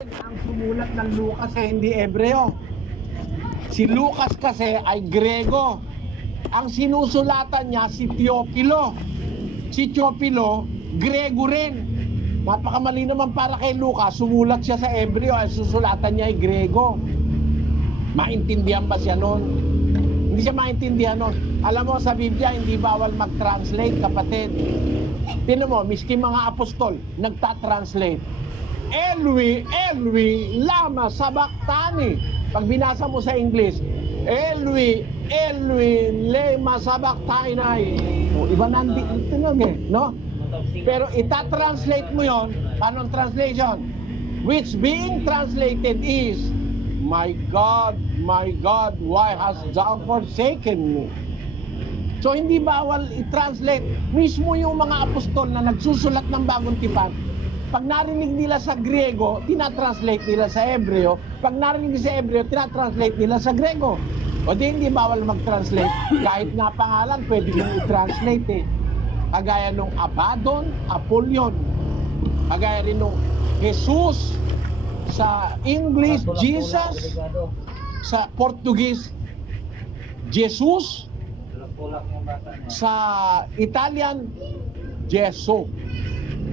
Ang sumulat ng Lucas ay hindi Hebreo. Si Lucas kasi ay Grego. Ang sinusulatan niya si Teopilo. Si Teopilo, Grego rin. Napakamali naman para kay Lucas, sumulat siya sa Hebreo, ay susulatan niya ay Grego. Maintindihan ba siya nun? Hindi siya maintindihan nun. Alam mo, sa Biblia, hindi bawal mag-translate, kapatid. Tingnan mo, miski mga apostol, nagta-translate. Elwi, Elwi, lama sabachthani. Pag binasa mo sa English, Elwi, Elwi, lema sabachthani. O, iba na tinog eh, no? Pero ita-translate mo yon, anong translation? Which being translated is, my God, why hast thou forsaken me? So hindi bawal i-translate. Mismo yung mga apostol na nagsusulat ng Bagong Tipan, pag narinig nila sa Griego, tinatranslate nila sa Hebreo. Pag narinig sa Hebreo, tinatranslate nila sa Grego. O di hindi bawal mag-translate. Kahit nga pangalan, pwede mong i-translate eh. Kagaya nung Abaddon, Apollyon. Kagaya rin nung Jesus, sa English, Jesus, sa Portuguese, Jesus, sa Italian, Jesu.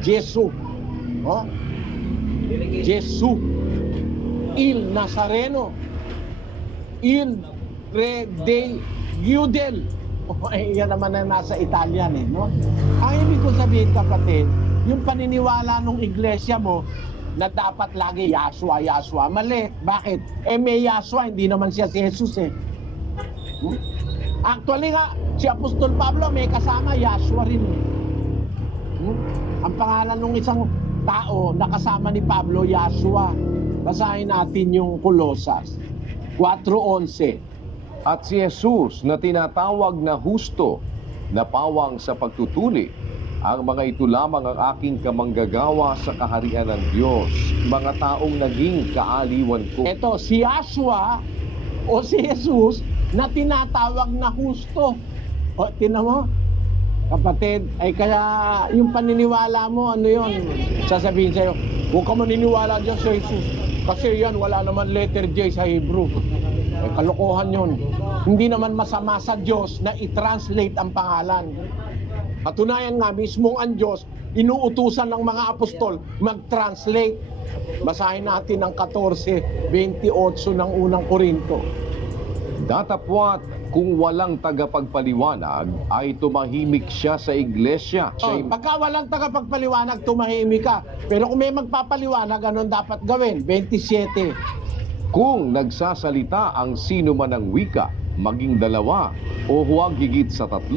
Jesu. Oh? Jesu. Il Nazareno. Il Re de Giudel. Oh, yan naman na nasa Italian eh, no? Ang ibig ko sabihin, kapatid, yung paniniwala ng iglesia mo na dapat lagi Yahshua, Yahshua. Mali. Bakit? May Yahshua, hindi naman siya si Jesus eh. Actually nga, si Apostol Pablo may kasama Yahshua rin eh. Ang pangalan ng isang tao na kasama ni Pablo, Yahshua. Basahin natin yung Colosas 4:11. At si Jesus na tinatawag na husto, na pawang sa pagtutuli, ang mga ito lamang ang aking kamanggagawa sa kaharian ng Diyos, mga taong naging kaaliwan ko. Ito, si Yahshua o si Jesus na tinatawag na husto. O, tinan mo, kapatid, ay kaya yung paniniwala mo, ano yun? Sasabihin sa'yo, huwag ka maniniwala dyan sa Jesus. Kasi yan, wala naman letter J sa Hebrew. Ay, kalokohan yun. Hindi naman masama sa Diyos na i-translate ang pangalan. Katunayan nga, mismong ang Diyos, inuutusan ng mga apostol mag-translate. Basahin natin ang 14:28 ng unang Korinto. Datapwat kung walang tagapagpaliwanag ay tumahimik siya sa iglesia. Pagka walang tagapagpaliwanag, tumahimik ka. Pero kung may magpapaliwanag, anong dapat gawin? 27. Kung nagsasalita ang sino man ng wika, maging dalawa o huwag higit sa 3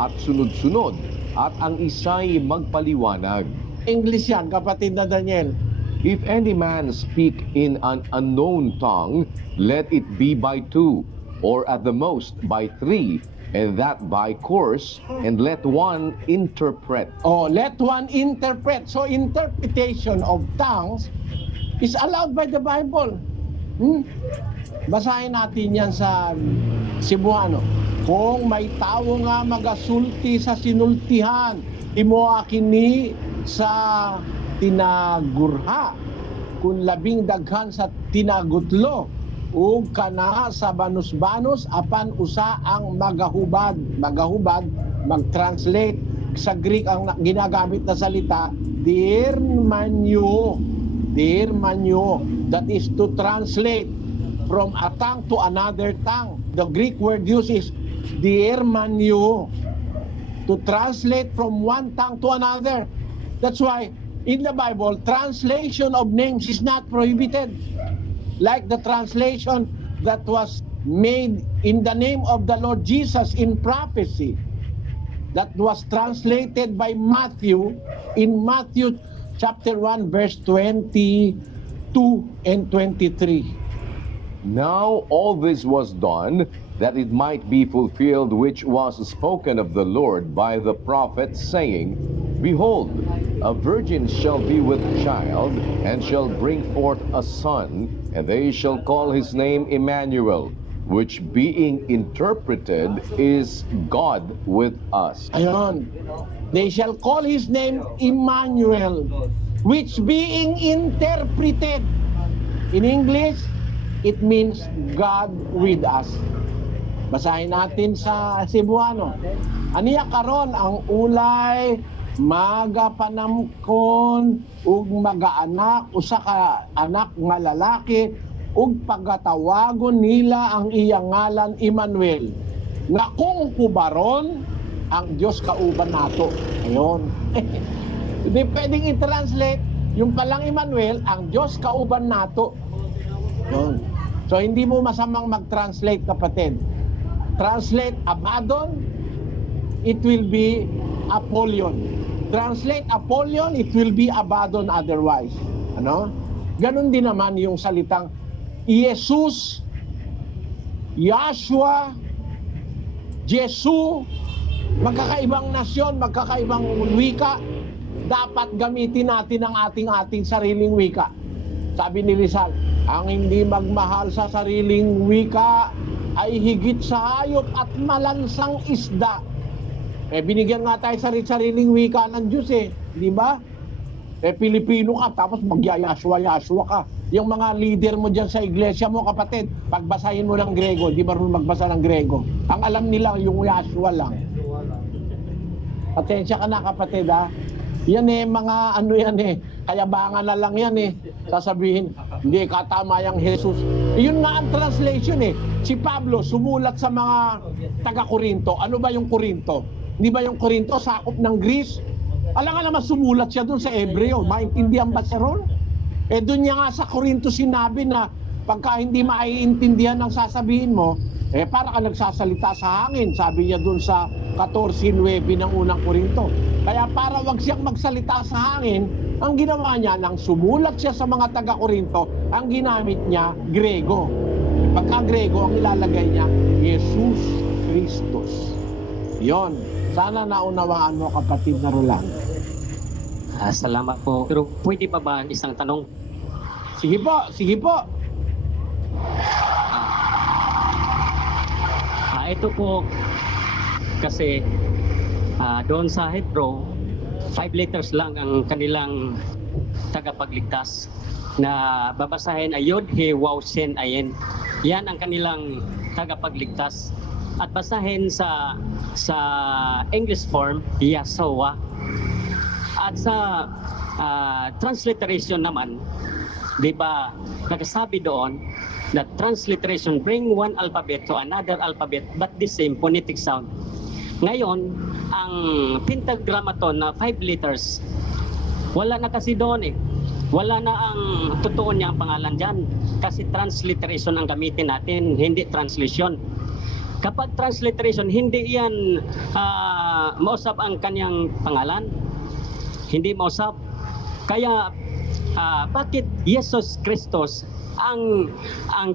at sunod-sunod at ang isa'y magpaliwanag. English yan, kapatid na Daniel. If any man speak in an unknown tongue, let it be by 2, or at the most by 3, and that by course, and let one interpret. Oh, let one interpret. So interpretation of tongues is allowed by the Bible. Basahin natin yan sa Cebuano. Kung may tao nga magasulti sa sinultihan, imo akini sa tinagurha, kung labing daghan sa tinagutlo, ug kana sa banus-banus, apan usa ang magahubad. Magahubad, mag-translate. Sa Greek ang ginagamit na salita, dirmanyo. Dirmanyo. That is to translate from a tongue to another tongue. The Greek word used is dirmanyo. To translate from one tongue to another. That's why in the Bible, translation of names is not prohibited. Like the translation that was made in the name of the Lord Jesus in prophecy. That was translated by Matthew in Matthew chapter 1 verse 22 and 23. Now all this was done, that it might be fulfilled which was spoken of the Lord by the prophet, saying, Behold, a virgin shall be with child, and shall bring forth a son, and they shall call his name Emmanuel, which being interpreted is God with us. Ayon. They shall call his name Emmanuel. which being interpreted in English, it means God with us. Basahin natin sa Cebuano. Aniya karon ang ulay magapanamkon ug magaanak usa ka anak nga lalaki ug pagatawagon nila ang iyang ngalan Emmanuel. Nga kung kubaron ang Dios kauban nato. Ayon. Hindi pwedeng i-translate yung palang Emmanuel, ang Diyos kauban nato. Yun. So hindi mo masamang mag-translate, kapatid. Translate Abaddon, it will be Apollyon. Translate Apollyon, it will be Abaddon otherwise. Ano? Ganon din naman yung salitang Jesus, Yahshua, Jesu, magkakaibang nasyon, magkakaibang wika. Dapat gamitin natin ang ating sariling wika. Sabi ni Rizal, ang hindi magmahal sa sariling wika ay higit sa hayop at malansang isda. Binigyan nga tayo sariling wika ng Diyos di ba? Pilipino ka, tapos mag-Yahshua ka. Yung mga leader mo dyan sa iglesia mo, kapatid, pagbasahin mo ng Grego, di marunong magbasa ng Grego. Ang alam nila, yung Yahshua lang. Patensya ka na, kapatid, ha? Yan mga ano yan kayabangan na lang yan sasabihin, hindi katama yung Jesus. Yun nga ang translation Si Pablo sumulat sa mga taga-Korinto. Ano ba yung Korinto? Hindi ba yung Korinto sakop ng Greece? Alam nga naman sumulat siya doon sa Hebreo. Maintindihan ba siya ron? Doon niya nga sa Korinto sinabi na pagka hindi maiintindihan ang sasabihin mo, para ka nagsasalita sa hangin. Sabi niya doon sa 14:9 ng unang Korinto. Kaya para wag siyang magsalita sa hangin, ang ginawa niya, nang sumulat siya sa mga taga-Korinto, ang ginamit niya, Grego. Pagka Grego, ang ilalagay niya, Jesus Christus. Yon. Sana naunawaan mo, kapatid na Rolando. Salamat po. Pero pwede pa ba isang tanong? Sige po, sige po. Ito po, kasi doon sa Hebrew, 5 letters lang ang kanilang tagapagligtas na babasahin ay Yod, He, Waw, Shen, Ayin. Yan ang kanilang tagapagligtas. At basahin sa English form, Yahshua. At sa transliteration naman, di ba, nagsasabi doon that transliteration bring one alphabet to another alphabet but the same phonetic sound. Ngayon, ang pentagrammaton na 5 letters, wala na kasi doon Wala na ang totoo niyang pangalan dyan. Kasi transliteration ang gamitin natin, hindi translation. Kapag transliteration, hindi yan mausap ang kanyang pangalan. Hindi mausap. Kaya, bakit Jesus Christus ang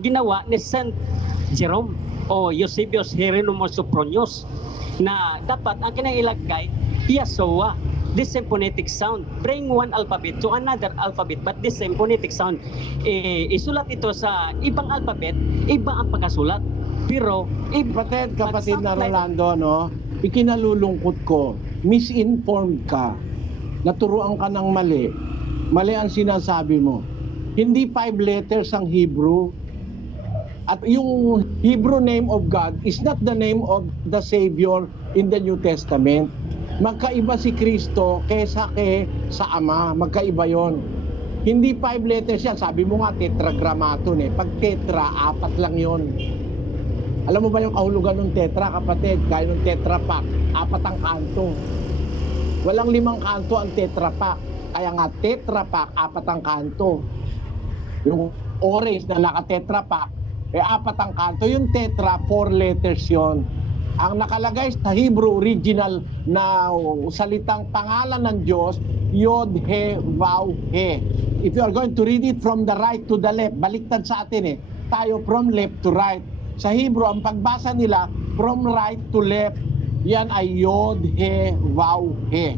ginawa ni Saint Jerome o Eusebius Hieronymus Sophronius na dapat ang kinangilagay Yahshua, the same phonetic sound. Bring one alphabet to another alphabet but the same phonetic sound. Isulat ito sa ibang alphabet, iba ang pagkasulat. Pero kapatid na Rolando, ikinalulungkot ko, misinformed ka, naturuan ka ng mali ang sinasabi mo. Hindi 5 letters ang Hebrew. At yung Hebrew name of God is not the name of the Savior in the New Testament. Magkaiba si Kristo kaysa sa Ama. Magkaiba yon. Hindi 5 letters yan. Sabi mo nga, tetragrammaton Pag tetra, 4 lang yon. Alam mo ba yung kahulugan ng tetra, kapatid? Gaya ng tetra pack, 4 ang kanto. Walang 5 kanto ang tetra pack. Kaya nga tetra pack, 4 ang kanto. Yung orange na naka-tetra pack, 4 ang kanto. Yung tetra, 4 letters yon. Ang nakalagay sa Hebrew original na salitang pangalan ng Diyos, Yod, He, Vav, He. If you are going to read it from the right to the left, baliktad sa atin tayo from left to right. Sa Hebrew, ang pagbasa nila, from right to left, yan ay Yod, He, Vav, He.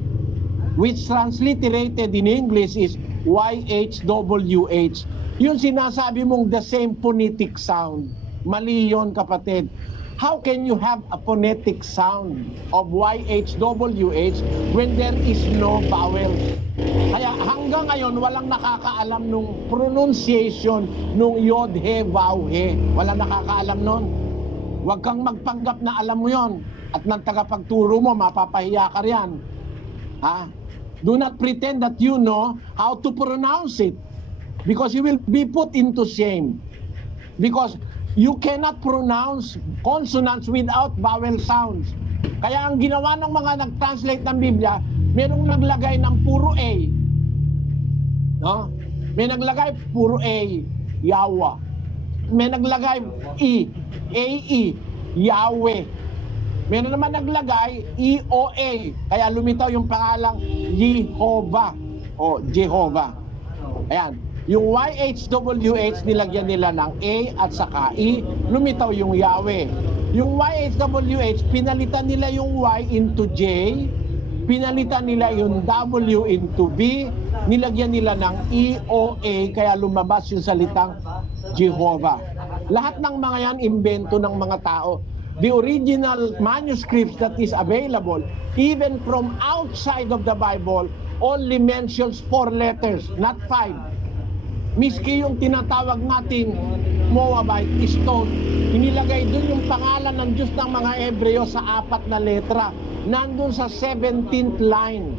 Which transliterated in English is YHWH. Yung sinasabi mong the same phonetic sound. Mali yun, kapatid. How can you have a phonetic sound of YHWH when there is no vowels? Kaya hanggang ngayon, walang nakakaalam nung pronunciation nung Yod, He, Vav, He. Walang nakakaalam nun. Huwag kang magpanggap na alam mo yon. At nang tagapagturo mo, mapapahiya ka riyan. Ha? Do not pretend that you know how to pronounce it. Because you will be put into shame. Because you cannot pronounce consonants without vowel sounds. Kaya ang ginawa ng mga nag-translate ng Biblia, merong naglagay ng puro A. No? May naglagay puro A, Yawa. May naglagay E, A-E, Yahweh. Meron naman naglagay E-O-A. Kaya lumitaw yung pangalang Jehovah o Jehovah. Ayan. Yung YHWH nilagyan nila ng A at saka E, lumitaw yung Yahweh. Yung YHWH, pinalitan nila yung Y into J, pinalitan nila yung W into B, nilagyan nila ng E-O-A, kaya lumabas yung salitang Jehovah. Lahat ng mga yan, imbento ng mga tao. The original manuscripts that is available, even from outside of the Bible, only mentions 4 letters, not 5. Miski yung tinatawag natin Moabite stone, inilagay dun yung pangalan ng Diyos ng mga Hebreo sa 4 na letra. Nandun sa 17th line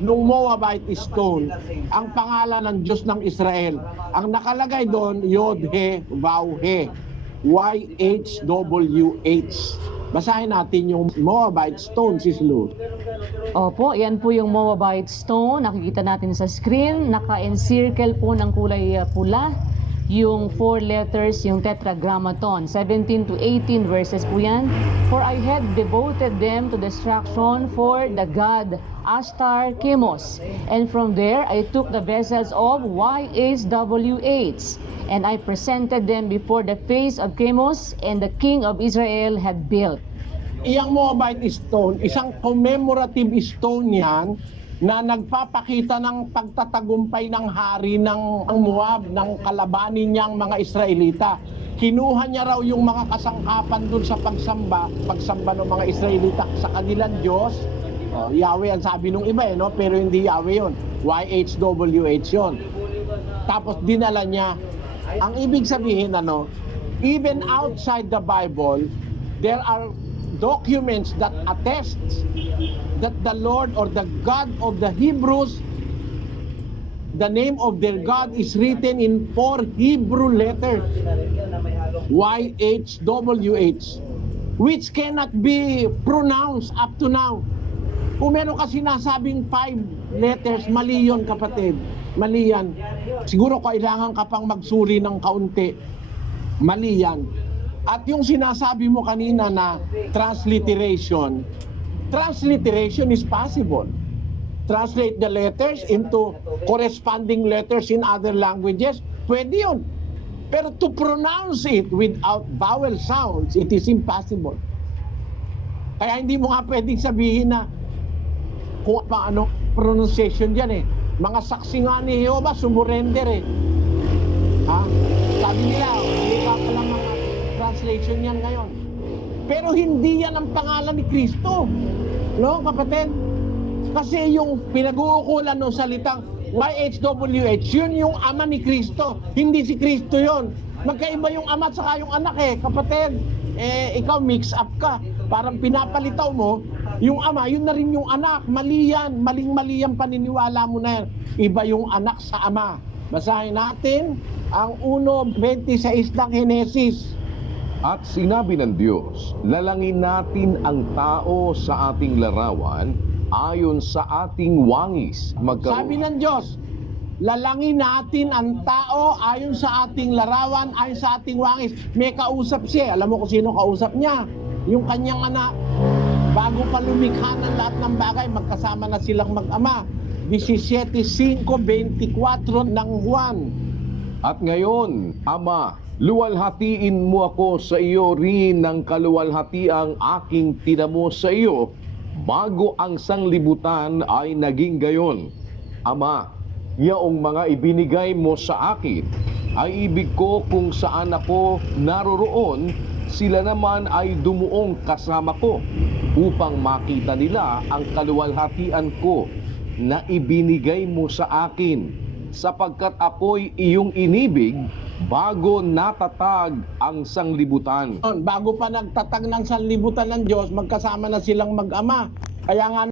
nung Moabite stone, ang pangalan ng Diyos ng Israel. Ang nakalagay doon, Yod, He, Vav, He, YHWH. Basahin natin yung Moabite stone, Sis Lou. Opo, yan po yung Moabite stone. Nakikita natin sa screen. Naka-encircle po ng kulay pula. Yung 4 letters, yung tetragrammaton. 17 to 18 verses po yan. For I had devoted them to destruction for the god Ashtar Chemos. And from there I took the vessels of YHWH. And I presented them before the face of Chemos, and the king of Israel had built. Iyang Moabite stone, isang commemorative stone yan na nagpapakita ng pagtatagumpay ng hari ng Moab, ng kalabanin niyang mga Israelita. Kinuha niya raw yung mga kasangkapan dun sa pagsamba ng mga Israelita sa kanilang Diyos. Yahweh ang sabi nung iba no? Pero hindi Yahweh yun. YHWH yun. Tapos dinala niya. Ang ibig sabihin even outside the Bible, there are documents that attest that the Lord or the God of the Hebrews, the name of their God is written in 4 Hebrew letters, YHWH, which cannot be pronounced up to now. Kung meron ka sinasabing 5 letters, mali yun, kapatid. Mali yan. Siguro kailangan ka pang magsuri ng kaunti. Mali yan. At yung sinasabi mo kanina na transliteration is possible. Translate the letters into corresponding letters in other languages, pwede yun. Pero to pronounce it without vowel sounds, it is impossible. Kaya hindi mo nga pwedeng sabihin na kung paano pronunciation dyan eh. Mga saksi nga ni Jehovah, sumurrender eh. Ha? Sabi nila, hindi ka pala mga translation yan ngayon. Pero hindi yan ang pangalan ni Kristo. No, kapatid? Kasi yung pinag-uukulan ng salitang YHWH, yun yung ama ni Kristo. Hindi si Kristo yun. Magkaiba yung ama at saka yung anak eh, kapatid. Ikaw mix up ka. Parang pinapalitaw mo, yung ama, yun na rin yung anak. Mali yan. Maling-mali yan paniniwala mo na yan. Iba yung anak sa ama. Basahin natin ang 1:26 ng Henesis. At sinabi ng Diyos, lalangin natin ang tao sa ating larawan ayon sa ating wangis. Sabi ng Diyos, lalangin natin ang tao ayon sa ating larawan, ayon sa ating wangis. May kausap siya. Alam mo kung sino kausap niya? Yung kanyang anak. Bago pa lumikha ng lahat ng bagay, magkasama na silang mag-ama. 17:5-24 ng Juan. At ngayon, Ama, luwalhatiin mo ako sa iyo rin ng kaluwalhatiang aking tinamo sa iyo, bago ang sanglibutan ay naging gayon. Ama, yaong mga ibinigay mo sa akin, ay ibig ko kung saan ako naroroon, sila naman ay dumuong kasama ko upang makita nila ang kaluwalhatian ko na ibinigay mo sa akin, sapagkat ako'y iyong inibig bago natatag ang sanglibutan. Bago pa nagtatag ng sanlibutan ng Diyos, magkasama na silang mag-ama. Kaya nga